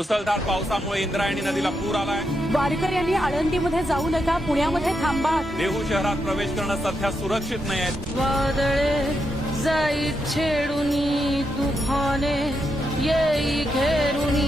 मुसळधार पावसामुळे इंद्रायणी नदीला पूर आलाय। वारकऱ्यांनी आळंदीमध्ये जाऊ नका, पुण्यामध्ये थांबा। देहू शहरात प्रवेश करणं सध्या सुरक्षित नाहीये। वादळे जाई छेडुनी तुफाने येई घेरुनी